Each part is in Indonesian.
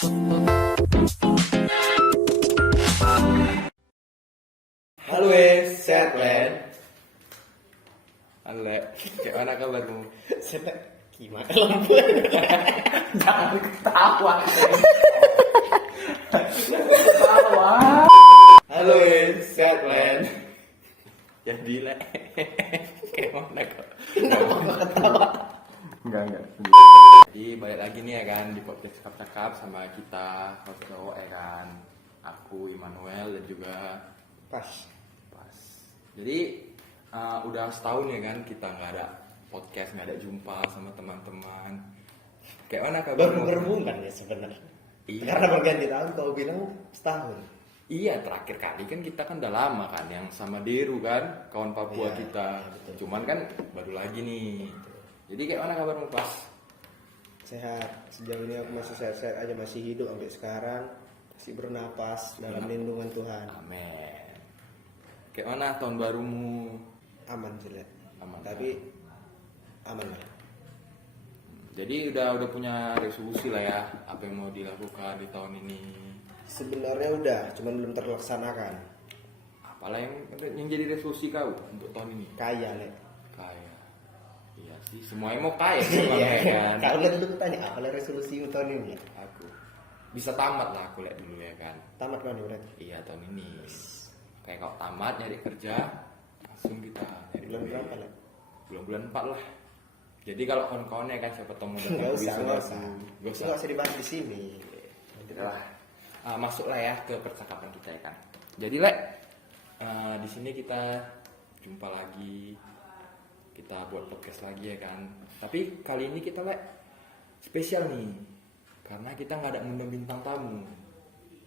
Halo sehat Len. Halo, kayak mana kabarmu? Sehat gimana lampu? Jangan ketawa. Halo sehat Len. Jadi Le, kayak mana kok? Kenapa ketawa? Enggak. Jadi balik lagi nih ya kan di podcast cakap-cakap sama kita host cowok ya kan. Aku Immanuel dan juga Pas. Jadi udah setahun ya kan kita nggak ada podcast, nggak ada jumpa sama teman-teman. Kayak mana kabarmu? Baru berhubungan ya sebenarnya. Iya. Karena berganti tahun kau bilang setahun. Iya, terakhir kali kan kita kan udah lama kan yang sama Deru kan, kawan Papua Iya, kita. iya, betul. Cuman kan baru lagi nih. Jadi kayak mana kabarmu Pas? Sehat. Sejauh ini aku masih sehat-sehat aja, masih hidup sampai sekarang, masih bernapas dalam lindungan Tuhan. Amin. Kayak mana tahun barumu? Aman sih, Le. Aman. Tapi aman lah. Jadi udah punya resolusi lah ya, apa yang mau dilakukan di tahun ini. Sebenarnya udah, cuman belum terlaksanakan. Apalah yang jadi resolusi kau untuk tahun ini? Kaya, Le. Kaya. Iya sih, semuanya mau kaya memang ya kan. Kau lihat dulu tanya, apa resolusi tahun ini? Aku bisa tamat lah aku lihat dulu ya kan. Tamat kan berarti? Iya tahun ini. Kayak kau tamat nyari kerja, langsung kita nyari Bulan duit. berapa, Le? Bulan 4 lah. Jadi kalau kawan-kawannya kan siapa tahu mau datang Nggak ke usah, Wisma nggak aku. usah. Nggak Itu usah. nggak usah dibahas di sini. Lah. Masuklah ya ke percakapan kita ya kan. Jadi Le, di sini kita jumpa lagi, kita buat podcast lagi ya kan. Tapi kali ini kita Le spesial nih, karena kita nggak ada undang bintang tamu.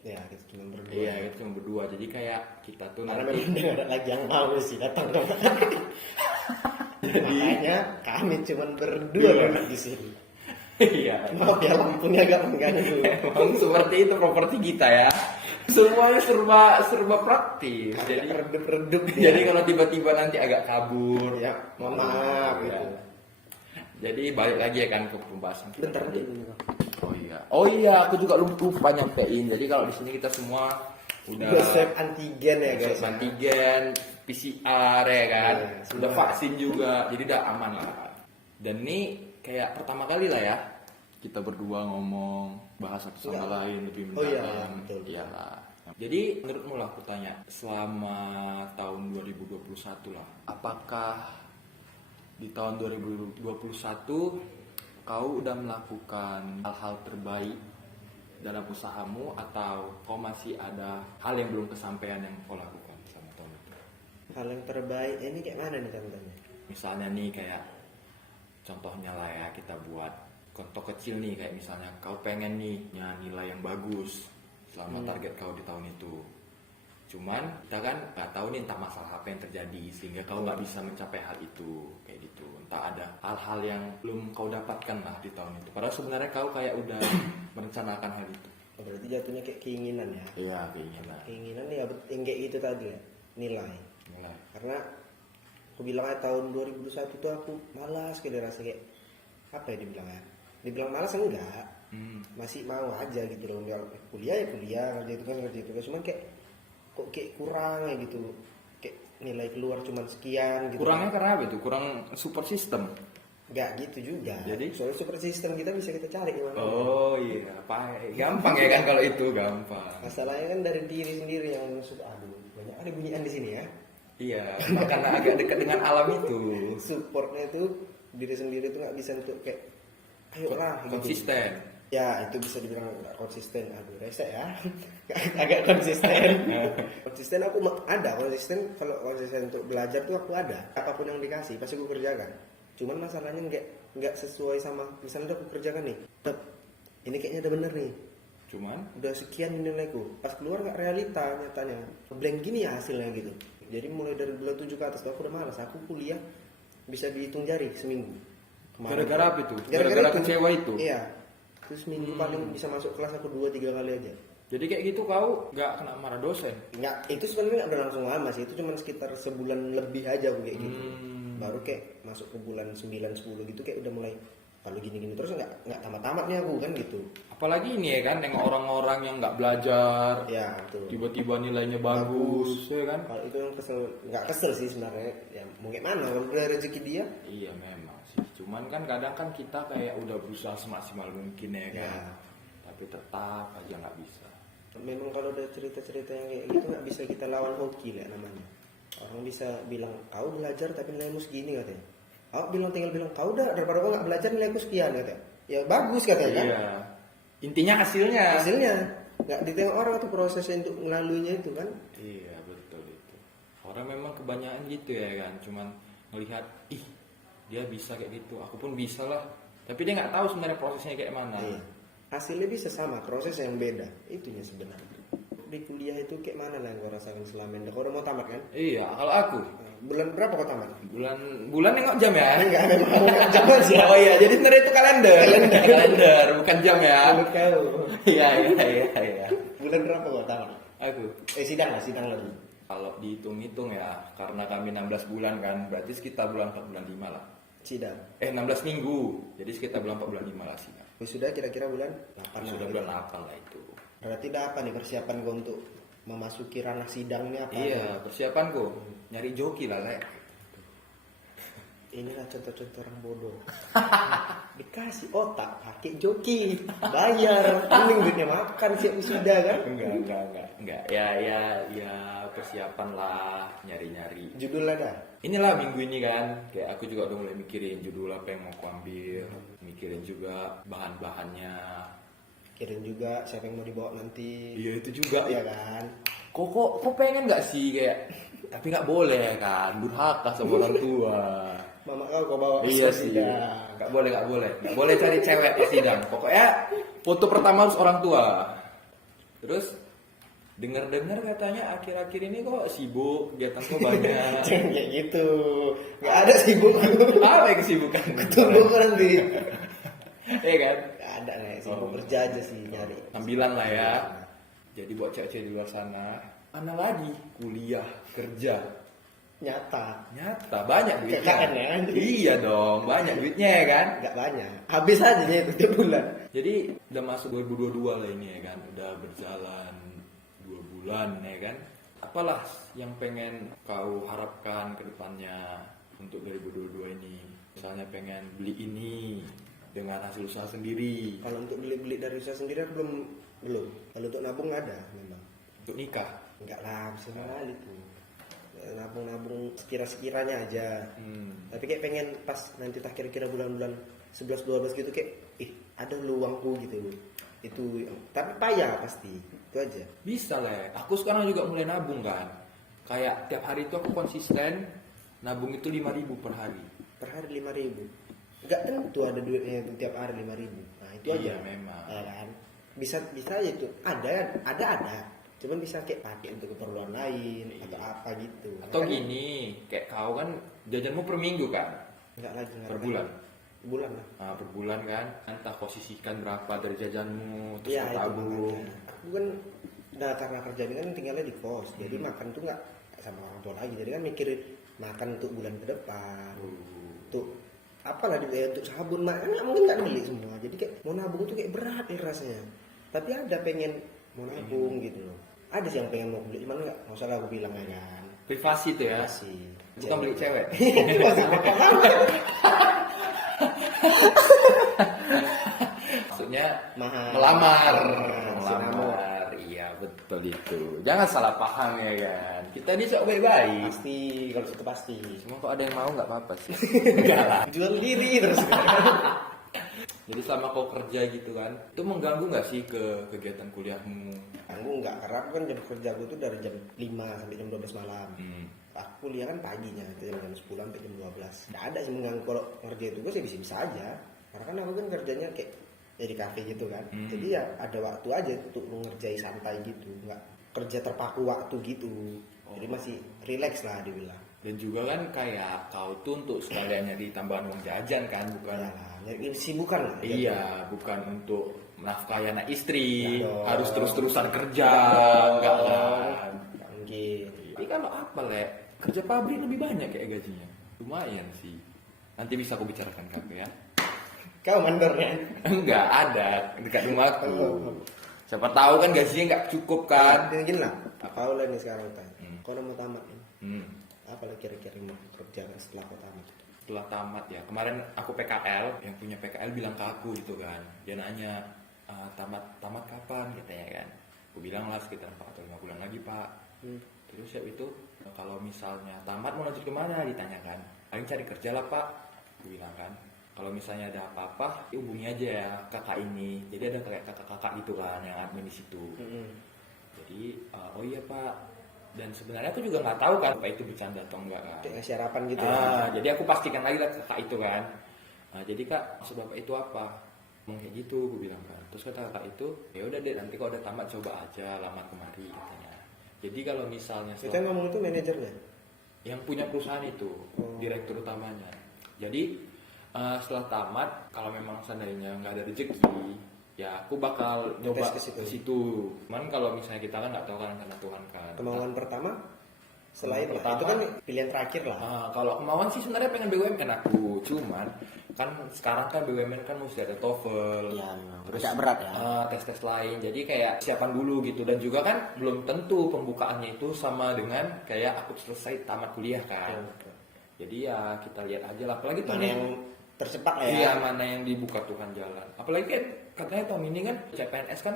Ya, kita cuma berdua. Iya, itu cuma berdua. Jadi kayak kita tuh Karena nanti. memang nggak ada lagi yang mau sih datang kemari. Makanya kami cuma berdua loh di sini. Iya. Maaf ya lampunya agak mengganggu. Emang seperti itu properti kita ya. Semuanya serba praktis. Jadi redup-redup. jadi kalau tiba-tiba nanti agak kabur, Ya, mohon maaf ya. gitu. Jadi balik lagi ya kan ke pembahasan kita. Bentar tadi. dulu. Oh iya, aku juga lupa nyampein. Jadi kalau di sini kita semua udah Udah swab antigen ya guys. swab antigen, PCR ya kan, Iya, udah semua. vaksin juga, jadi udah aman lah. Dan ini kayak pertama kali lah ya kita berdua ngomong bahas satu sama Enggak. lain lebih Oh iya, mendalam. betul. Iyalah. Jadi menurutmu lah aku tanya, selama tahun 2021 lah, apakah di tahun 2021 kau udah melakukan hal-hal terbaik dalam usahamu atau kau masih ada hal yang belum kesampaian yang kau lakukan selama tahun itu? Hal yang terbaik ini kayak mana nih tanya? Misalnya nih kayak contohnya lah ya kita buat contoh kecil nih kayak misalnya kau pengen nih punya nilai yang bagus selama target kau di tahun itu. Cuman kita kan nggak tahu nih entah masalah apa yang terjadi sehingga kau nggak bisa mencapai hal itu kayak gitu. Entah ada hal-hal yang belum kau dapatkan lah di tahun itu. Padahal sebenarnya kau kayak udah merencanakan hal itu. Oh, berarti jatuhnya kayak keinginan ya. Iya keinginan. Keinginan ya yang kayak itu tadi ya, nilai. Mulai. Karena aku bilang tahun 2021 tuh aku malas kayak rasa kayak apa ya dibilangnya? Dibilang malas enggak, masih mau aja gitu loh. Kuliah ya kuliah, ngerjain tugas, cuman kayak kok kayak kurang ya gitu. Kayak nilai keluar cuman sekian gitu. Kurangnya karena apa itu? Kurang support system. Enggak gitu juga. Jadi? Soalnya super system kita bisa kita cari gimana. Oh iya, apa? Gampang ya kan kalau itu gampang. Masalahnya kan dari diri sendiri yang suka banyak ada bunyian di sini ya. Iya, karena agak dekat dengan alam itu. Supportnya itu diri sendiri itu nggak bisa untuk kayak ayolah gitu. Konsisten. Ya itu bisa dibilang nggak konsisten. Aduh rese ya. Agak konsisten. Konsisten aku ada konsisten. Kalau konsisten untuk belajar tuh aku ada. Apapun yang dikasih pasti aku kerjakan. Cuman masalahnya nggak sesuai sama misalnya aku kerjakan nih. Tep, ini kayaknya udah bener nih. Cuman Udah sekian nilaiku. Pas keluar nggak realita nyatanya. Blank gini ya hasilnya gitu. Jadi mulai dari bulan 7 ke atas tuh aku udah malas. Aku kuliah bisa dihitung jari seminggu. gara-gara apa itu? Gara-gara itu. Kecewa itu. Iya. Terus minggu paling bisa masuk kelas aku 2-3 kali aja. Jadi kayak gitu kau nggak kena marah dosen? Nggak, itu sebenarnya nggak berlangsung lama sih. Itu cuma sekitar sebulan lebih aja aku kayak gitu. Hmm. Baru kayak masuk ke bulan 9-10 gitu kayak udah mulai kalau gini-gini terus nggak tamat-tamat nih aku kan gitu. Apalagi ini ya kan, nengok orang-orang yang nggak belajar, Ya betul. tiba-tiba nilainya bagus, ya kan? Kalau itu yang kesel, nggak kesel sih sebenarnya. Ya mau gimana kalau udah rezeki dia. Iya memang sih. Cuman kan kadang kan kita kayak udah berusaha semaksimal mungkin ya kan. Ya. Tapi tetap aja nggak bisa. Memang kalau ada cerita-cerita yang kayak gitu nggak bisa kita lawan hoki lah namanya. Orang bisa bilang kau belajar tapi nilaimu segini katanya. Kau tinggal bilang kau udah daripada kau nggak belajar nilaiku sekian katanya. Ya bagus katanya kan. Iya. Intinya hasilnya. Hasilnya nggak ditengok orang tuh prosesnya untuk melaluinya itu kan. Iya betul itu. Orang memang kebanyakan gitu ya kan. Cuman melihat dia bisa kayak gitu. Aku pun bisa lah. Tapi dia nggak tahu sebenarnya prosesnya kayak mana. Iya. Hasilnya bisa sama, proses yang beda. Itunya sebenarnya. Di kuliah itu kayak mana lah yang kau rasakan selama ini? Kau udah mau tamat kan? Iya. Kalau aku Bulan berapa kau tamat? bulan nengok jam ya. Enggak, memang jam aja. Oh iya, jadi sebenarnya itu kalender, bukan jam ya. Menurut kau. Iya. Bulan berapa kau tamat? Aku Sidang lah dulu. kalau dihitung-hitung ya, karena kami 16 bulan kan, berarti sekitar bulan 4 bulan 5 lah. Sidang. 16 minggu, jadi sekitar bulan 4 bulan 5 lah sih. Sudah kira-kira bulan 8. Sudah bulan 8 lah itu. Berarti udah apa nih persiapan kau untuk memasuki ranah sidangnya apa? Iya, persiapanku nyari joki lah, Lek. Inilah contoh-contoh orang bodoh. Dikasih otak pakai joki, bayar, mending duitnya makan siap wisuda kan? Enggak. Ya persiapan lah, nyari-nyari. Judul ada. Inilah minggu ini kan, kayak aku juga udah mulai mikirin judul apa yang mau aku ambil, mikirin juga bahan-bahannya. Kirim juga siapa yang mau dibawa nanti. Iya itu juga ya kan. Kok pengen nggak sih kayak, tapi nggak boleh kan, durhaka sama orang tua. Mama kau bawa Iya ke sih, sidang. nggak boleh cari cewek pas sidang. Pokoknya foto pertama harus orang tua. Terus dengar katanya akhir-akhir ini kok sibuk, kegiatan kok banyak. Jangan kayak gitu. Nggak ada sibuk. Apa yang kesibukan? Tunggu nanti. Iya kan? Nggak ada nih, sibuk kerja aja sih nyari. Sambilan lah ya. Jadi buat cewek-cewek di luar sana, mana lagi kuliah, kerja. Nyata. Banyak duitnya. KKN ya? Iya dong, banyak duitnya ya kan. Nggak banyak. Habis aja nih itu tiap bulan. Jadi udah masuk 2022 lah ini ya kan, udah berjalan 2 bulan ya kan. Apalah yang pengen kau harapkan ke depannya untuk 2022 ini? Misalnya pengen beli ini dengan hasil usaha sendiri. Kalau untuk beli dari usaha sendiri aku belum. Kalau untuk nabung ada memang. Untuk nikah. Enggak lah, bisa kali tuh. Nabung sekira-sekiranya aja. Tapi kayak pengen pas nanti tak kira-kira bulan-bulan 11-12 gitu kayak ada luangku gitu. Itu tapi payah pasti. Itu aja. Bisa lah. Aku sekarang juga mulai nabung kan. Kayak tiap hari itu aku konsisten nabung itu 5.000 per hari. Per hari 5.000. Enggak tentu ada duitnya tiap hari 5.000. Nah, itu Iya, aja. memang. Ya kan? Bisa aja itu. Ada. Cuman bisa kayak pakai untuk keperluan lain atau apa gitu. Atau Kan gini, kayak kau kan jajanmu per minggu kan? enggak lagi Per bulan? Per bulan lah. Nah, per bulan kan? Entah kau sisihkan berapa dari jajanmu, terus Iya, kau itu tabung. makanya. Aku kan karena kerja ini kan tinggalnya di kos. Jadi makan tuh enggak sama orang tua lagi. Jadi kan mikirin makan untuk bulan ke depan. Untuk apalah untuk sabun mungkin nggak beli semua. Jadi kayak mau nabung tuh kayak berat ya rasanya. Tapi ada pengen mau nabung gitu loh. Ada sih yang pengen mau beli, cuman nggak masalah aku bilang ya kan. Privasi tuh ya? Masih. Bukan beli cewek. Maksudnya Mahal. melamar. Melamar. Iya betul itu. Jangan salah paham ya kan. Kita ini sok baik-baik. Pasti kalau itu pasti. Cuma kalau ada yang mau nggak apa-apa sih. Enggak lah. Jual diri terus. Jadi selama kau kerja gitu kan, itu mengganggu nggak sih ke kegiatan kuliahmu? Aku enggak, karena aku kan jam kerja aku tuh dari jam 5 sampai jam 12 malam. Aku kuliah kan paginya, jam 10 sampai jam 12. Nggak ada sih mengganggu kalau ngerjain itu sih bisa-bisa aja. Karena kan aku kan kerjanya kayak di kafe gitu kan. Jadi ya ada waktu aja untuk ngerjain santai gitu, nggak kerja terpaku waktu gitu. Jadi masih relax lah dibilang. Dan juga kan kayak kau tuh untuk sekalian nyari tambahan uang jajan kan, bukan? Ya lah, nyari kesibukan lah. Iya, bukan untuk menafkahi anak istri, Ya dong. harus terus-terusan kerja, enggak kan? Nggak mungkin. Tapi kalau apa le, kerja pabrik lebih banyak kayak gajinya, lumayan sih. Nanti bisa aku bicarakan kakek ya. Kau mandornya. Enggak ada dekat rumahku. Oh. Siapa tahu kan gajinya nggak cukup kan. Gini lah. Kau lah nih sekarang tanya. Kau udah mau tamat nih. Hmm. Apa lah kira-kira yang mau kerjakan setelah kau tamat? Setelah tamat ya, kemarin aku PKL, yang punya PKL bilang ke aku gitu kan, dia nanya, tamat kapan katanya kan. Aku bilang lah sekitar 4 atau 5 bulan lagi pak. Terus ya itu, kalau misalnya tamat mau lanjut kemana ditanyakan, paling cari kerja lah pak. Aku bilang kan, kalau misalnya ada apa-apa hubungi aja ya kakak ini. Jadi ada kayak kakak-kakak gitu kan yang admin di situ. Jadi oh iya pak, dan sebenarnya aku juga nggak tahu kan apa itu bercanda atau enggak kan. Kayak ngasih harapan gitu ya. Jadi aku pastikan lagi lah ke kakak itu kan. Jadi kak maksud bapak itu apa? Ngomong kayak gitu, gue bilang kan. Terus kata kakak itu, ya udah deh nanti kalau udah tamat coba aja lamar kemari katanya. Jadi kalau misalnya Kita yang ngomong itu manajernya. yang punya perusahaan itu, direktur utamanya. Jadi setelah tamat, kalau memang seandainya nggak ada rezeki, ya aku bakal nyoba Tes ke situ. Cuman kalau misalnya kita kan nggak tahu kan karena Tuhan kan. Kemauan pertama selain Kemauan lah, itu pertama, kan pilihan terakhir lah. Kalau kemauan sih sebenarnya pengen BUMN aku, cuman kan sekarang kan BUMN kan mesti ada TOEFL, Iya memang. Agak berat ya. tes-tes lain, jadi kayak siapan dulu gitu. Dan juga kan belum tentu pembukaannya itu sama dengan kayak aku selesai tamat kuliah kan. Jadi ya kita lihat aja lah, apalagi Mana tahun yang tercepat lah ya. iya mana yang dibuka Tuhan jalan. Apalagi kan katanya tahun ini kan CPNS kan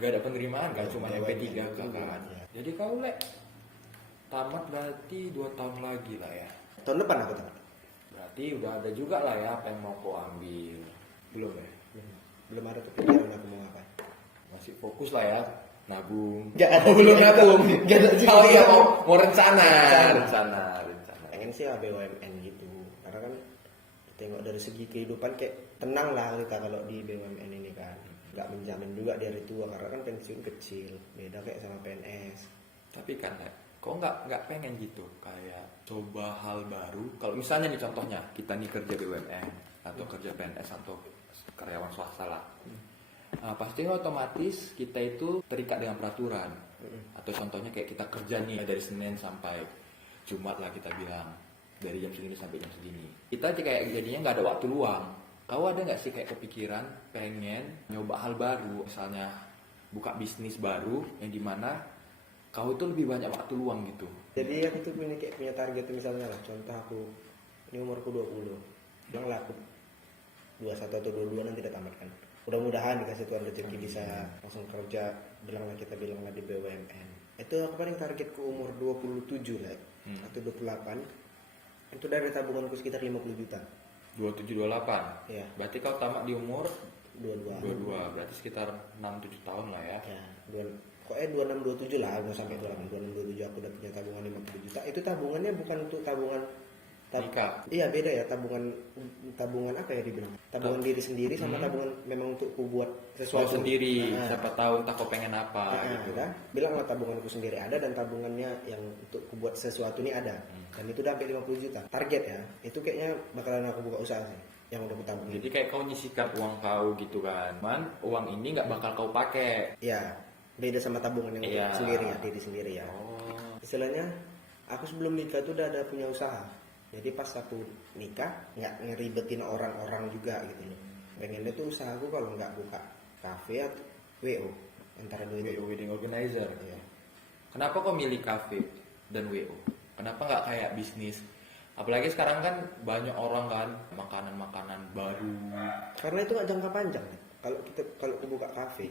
nggak ada penerimaan kan, cuma MP3 kan. Jadi kau lek tamat berarti 2 tahun lagi lah ya. Tahun depan aku tamat. Berarti udah ada juga lah ya apa yang mau kau ambil. Belum ya? Belum ada kepikiran aku mau ngapain. Masih fokus lah ya, nabung. Nggak ada. Belum nabung. Nggak ada juga. Oh iya mau rencana. Pengen sih ya BUMN gitu. Karena kan tengok dari segi kehidupan kayak tenang lah kita kalau di BUMN ini kan. Nggak menjamin juga dari tua karena kan pensiun kecil. Beda kayak sama PNS. Tapi kan kok nggak pengen gitu kayak coba hal baru. Kalau misalnya nih contohnya kita nih kerja BUMN atau kerja PNS atau karyawan swasta lah. Pasti otomatis kita itu terikat dengan peraturan. Atau contohnya kayak kita kerja nih dari Senin sampai Jumat lah kita bilang, dari jam segini sampai jam segini. Kita kayak jadinya nggak ada waktu luang. Kau ada nggak sih kayak kepikiran pengen nyoba hal baru, misalnya buka bisnis baru yang dimana kau itu lebih banyak waktu luang gitu? Jadi aku tuh punya target misalnya lah. Contoh aku ini umurku 20. Bilang lah aku 21 atau 22 nanti udah tamat kan. Mudah-mudahan dikasih Tuhan rezeki bisa langsung kerja, kita bilang lah di BUMN. Itu aku paling targetku umur 27 lah atau 28. Itu dari tabunganku sekitar 50 juta. 27-28? Iya. Berarti kau tamat di umur 22. Berarti sekitar 6-7 tahun lah ya. Ya, pokoknya 26 27 lah, nggak sampai 26 27 aku udah punya tabungan 50 juta. Itu tabungannya bukan untuk tabungan Nikah. Iya beda ya, tabungan apa ya dibilang? Tabungan diri sendiri sama tabungan memang untuk ku buat sesuatu sendiri. Siapa tahu entah kau pengen apa gitu. Kan? Bilang lah tabunganku sendiri ada dan tabungannya yang untuk ku buat sesuatu ini ada. Dan itu udah sampai 50 juta. Target ya. Itu kayaknya bakalan aku buka usaha sih yang udah ku tabung. Jadi kayak kau nyisikan uang kau gitu kan. Cuman uang ini nggak bakal kau pakai. Iya, beda sama tabungan yang untuk sendiri ya, diri sendiri ya. Istilahnya aku sebelum nikah tuh udah ada punya usaha. Jadi pas aku nikah nggak ngeribetin orang-orang juga gitu loh. Pengennya tuh usahaku kalau nggak buka kafe atau WO antara dua itu. WO, wedding organizer. Iya. Kenapa kau milih kafe dan WO? Kenapa nggak kayak bisnis? Apalagi sekarang kan banyak orang kan makanan-makanan baru. Karena itu nggak jangka panjang. Kalau aku buka kafe,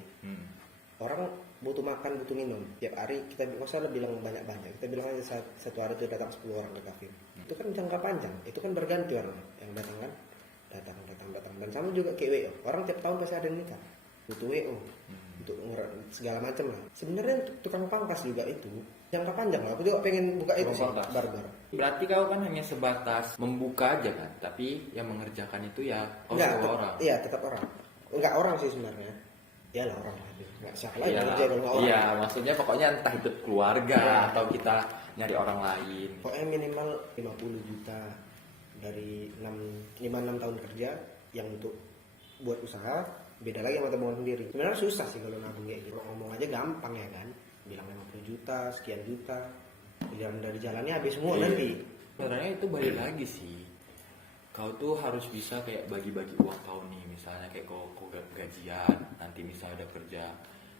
orang butuh makan, butuh minum. Tiap hari kita nggak usah bilang banyak-banyak. Kita bilang aja satu hari itu datang 10 orang ke kafe. Itu kan jangka panjang. Itu kan berganti orang yang datang kan. Datang. Dan sama juga kayak WO. Orang tiap tahun pasti ada yang nikah. Butuh WO. Untuk segala macam lah. Sebenarnya tukang pangkas juga itu jangka panjang lah. Aku juga pengen buka itu sih, barbar. Berarti kau kan hanya sebatas membuka aja kan, tapi yang mengerjakan itu ya kau orang. Iya, tetap orang. Enggak orang sih sebenarnya. Iyalah orang lah. Enggak siapa lagi kerja kalau enggak orang. Iya, maksudnya pokoknya entah itu keluarga atau kita nyari orang lain. Pokoknya minimal 50 juta dari 5-6 tahun kerja yang untuk buat usaha. Beda lagi sama tabungan sendiri. Sebenarnya susah sih kalau nabung kayak gitu. Ngomong aja gampang ya kan. Bilang 50 juta, sekian juta. Jalan dari jalannya habis semua nanti. Sebenarnya itu balik lagi sih. kau tuh harus bisa kayak bagi-bagi uang kau nih, misalnya kayak kau gajian nanti misalnya udah kerja,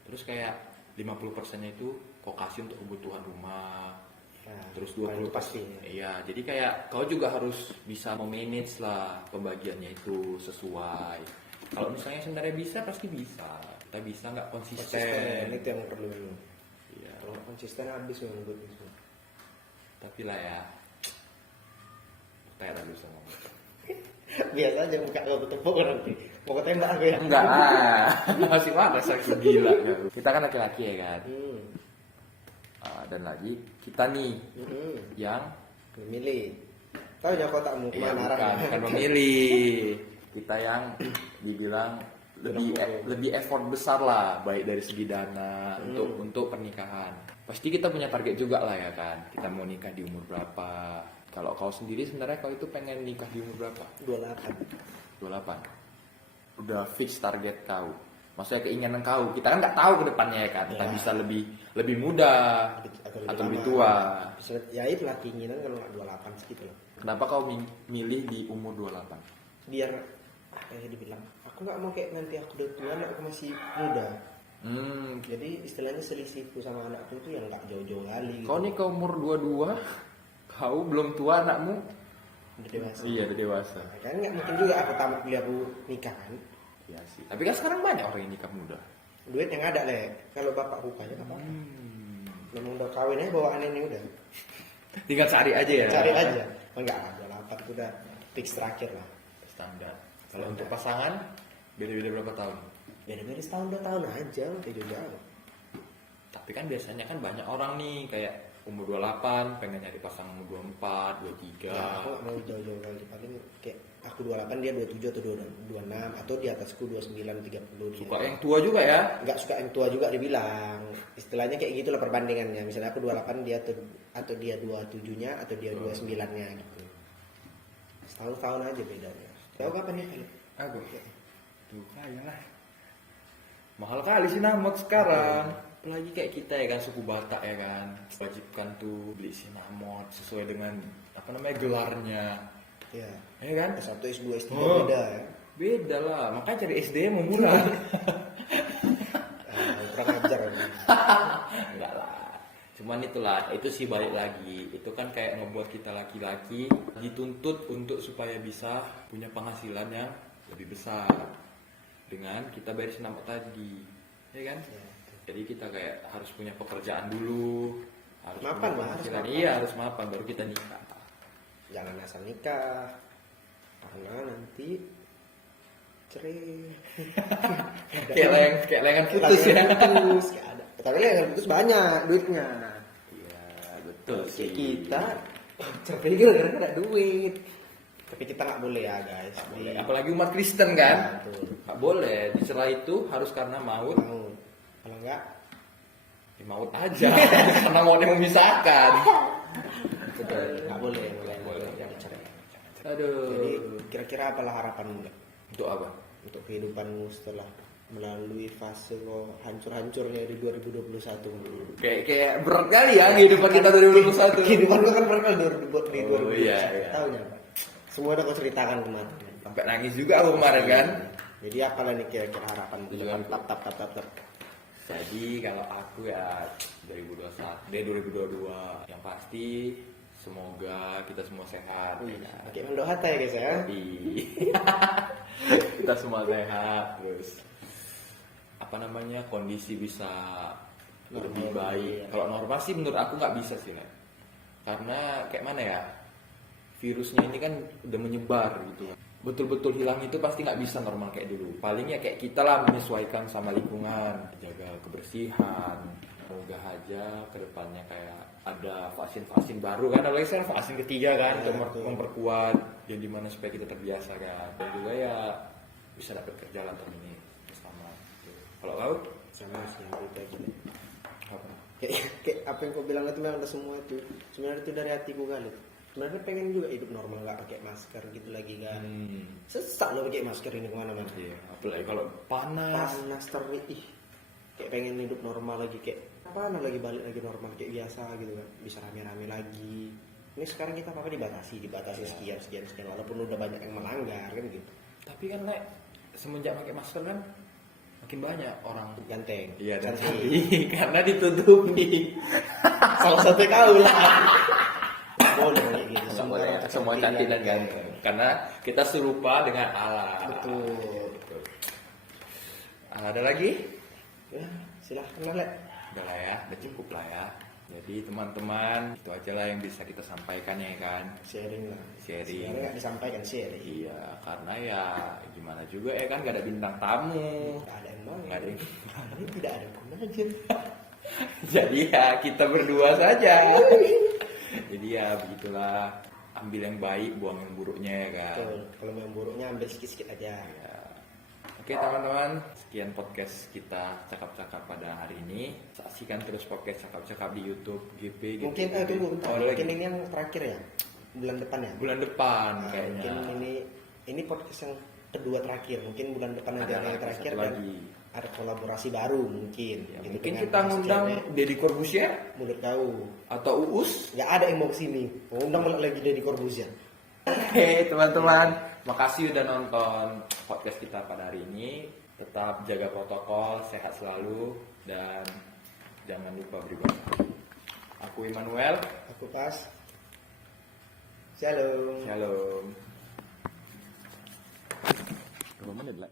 terus kayak 50%-nya itu kau kasih untuk kebutuhan rumah, Ya, terus paling 20%. pasti. Iya, jadi kayak kau juga harus bisa memanage lah pembagiannya itu sesuai. Kalau misalnya sebenarnya bisa, pasti bisa. Kita bisa nggak Konsisten konsisten. itu yang perlu dulu. Iya. Kalau nggak konsisten habis memang buat itu. Tapi lah ya, saya tak bisa ngomong. Biasa aja muka kau ketepuk nanti. Mau ketembak aku ya? Enggak lah, masih mana sakit gila ya. Kita kan laki-laki ya kan. Dan lagi kita nih yang Memilih. Tahu ya kotakmu ya, kemana bukan memilih. Kita yang dibilang lebih effort besar lah, baik dari segi dana untuk pernikahan. Pasti kita punya target juga lah ya kan. Kita mau nikah di umur berapa? Kalau kau sendiri sebenarnya kau itu pengen nikah di umur berapa? 28. 28. Udah fix target kau. Maksudnya keinginan kau. Kita kan nggak tahu ke depannya ya kan. Kita Ya. bisa lebih muda atau lebih tua. Bisa, ya itulah keinginan kalau nggak 28 segitu lah. Kenapa kau milih di umur 28? Biar kayak dibilang, aku nggak mau kayak nanti aku udah tua, aku masih muda. Jadi istilahnya selisihku sama anakku itu yang nggak jauh-jauh kali. Kau nih ke umur 22, kau belum tua, anakmu udah dewasa. iya udah dewasa. Kan nggak mungkin juga aku tamat kuliah aku nikah kan. Iya sih. Tapi kan sekarang banyak orang yang nikah muda. Duit yang ada lah. Kalau bapakku kaya nggak apa-apa. Memang udah kawin aja bawaan ini udah. Tinggal cari aja ya. Cari aja. Oh, enggak lah, 28 itu udah fix terakhir lah. Standar. Kalau untuk pasangan beda-beda berapa tahun? Beda-beda setahun 2 tahun aja, udah jauh-jauh. Tapi kan biasanya kan banyak orang nih kayak umur 28 pengen nyari pasangan umur 24, 23. Ya, aku nggak mau jauh-jauh kali. Paling kayak aku 28 dia 27 atau 26 atau di atasku 29 30. Suka yang tua juga ya? Nggak suka yang tua juga dibilang. Istilahnya kayak gitulah perbandingannya. Misalnya aku 28 dia atau dia 27-nya atau dia 29-nya gitu. Setahun-tahun aja bedanya. Tahu kapan ya kali? Aku tuh kaya lah. Mahal kali sih namot sekarang. Apalagi kayak kita ya kan, suku Batak ya kan, wajibkan tuh beli sinamot sesuai dengan apa namanya gelarnya. Iya. Ya kan? S1, S2, S3 Oh. beda ya. Beda lah, makanya cari SD mau murah. Kurang ajar ya. Enggak lah. Cuman itulah, itu sih balik lagi. Itu kan kayak ngebuat kita laki-laki dituntut untuk supaya bisa punya penghasilan yang lebih besar dengan kita bayar sinamot tadi. Ya kan? Ya. Jadi kita kayak harus punya pekerjaan dulu, harus Mapan punya lah, penghasilan. harus mapan. Iya, harus mapan baru kita nikah. Jangan asal nikah. Karena nanti cerai. Kayak lengan putus ya. Putus, gak ada. Tapi yang putus banyak duitnya. Iya, betul Kayak sih. kita cerai gara-gara nggak ada duit. Tapi kita nggak boleh ya guys. Boleh. Apalagi umat Kristen kan? Ya, betul. Nggak boleh. Dicerai itu harus karena maut. Mau. Kalau enggak, Ya, maut aja. Karena mautnya memisahkan. betul. Nggak boleh. Jangan cerai. Aduh. Jadi kira-kira apalah harapanmu nggak? Untuk apa? Untuk kehidupanmu setelah melalui fase hancur-hancurnya di 2021 ini. Kayak berat kali ya kehidupan kita 2021. Kehidupan lu kan pernah di 2021. Oh, iya. Tahu apa? Semua udah kau ceritakan kemarin. Sampai nangis juga aku kemarin kan. Jadi apalah nih kira-kira harapan Tujuan. tap. Jadi kalau aku ya 2022 yang pasti semoga kita semua sehat. Ya kan? Pakai mando hata ya guys ya. Jadi kita semua sehat, terus apa namanya kondisi bisa lebih Normal, baik. iya. Kalau normal sih menurut aku nggak bisa sih, Nek. Karena kayak mana ya, virusnya ini kan udah menyebar gitu. Betul-betul hilang itu pasti nggak bisa normal kayak dulu. Paling ya kayak kita lah menyesuaikan sama lingkungan, jaga kebersihan. Semoga aja kedepannya kayak ada vaksin baru kan, apalagi sekarang vaksin ketiga kan, Ya, untuk betul. memperkuat yang dimana supaya kita terbiasa kan, dan juga ya bisa dapat kerja lah tahun ini bersama. Kalau kau Sama sih yang kayak gini. apa? Kayak apa yang kau bilang itu memang ada semua itu. Sebenarnya itu dari hatiku kali. Sebenarnya pengen juga hidup normal nggak pakai masker gitu lagi kan. Sesak lo pakai masker ini kemana-mana. Iya, apalagi kalau panas. Panas terik. Ih, kayak pengen hidup normal lagi kayak apa lagi balik lagi normal kayak biasa gitu kan, bisa rame-rame lagi. Ini sekarang kita apa dibatasi sekian walaupun udah banyak yang melanggar kan gitu. Tapi kan Lek, semenjak pakai masker kan makin banyak orang Ganteng. iya dan Cantik. cantik karena ditutupi. Salah satu kau lah. Boleh kayak gitu. Semua orang semua cantik dan ganteng. Karena kita serupa dengan Allah. Betul. Ada lagi? Ya, silahkan Lek. Udah lah ya, udah cukup lah ya. Jadi teman-teman, itu aja lah yang bisa kita sampaikan ya kan. Sharing lah. Sharing. Nggak disampaikan sharing. Iya, karena ya gimana juga ya kan gak ada bintang tamu. Nggak ada yang mau. Nggak ada yang Ini tidak ada pun aja. Jadi ya kita berdua saja. Jadi ya begitulah, ambil yang baik, buang yang buruknya ya kan. Betul. Kalau yang buruknya ambil sikit-sikit aja. Ya. Oke teman-teman, sekian podcast kita cakap-cakap pada hari ini. Saksikan terus podcast cakap-cakap di YouTube GP. Mungkin tunggu bentar. Oh, ada Mungkin lagi? ini yang terakhir ya. Bulan depan ya. Bulan depan Nah, kayaknya. mungkin ini podcast yang kedua terakhir. Mungkin bulan depan nanti ada yang lagi terakhir satu dan lagi. ada kolaborasi baru mungkin. Ya, Gitu, mungkin dengan kita ngundang cewek. Deddy Corbuzier Mulut kau. atau Uus. Nggak ada yang mau kesini. Mau undang lagi dari Corbuzier. Oke teman-teman, makasih udah nonton podcast kita pada hari ini. Tetap jaga protokol, sehat selalu, dan jangan lupa beribadah. Aku Immanuel. Aku pas. Shalom. Shalom. Berapa menit lah?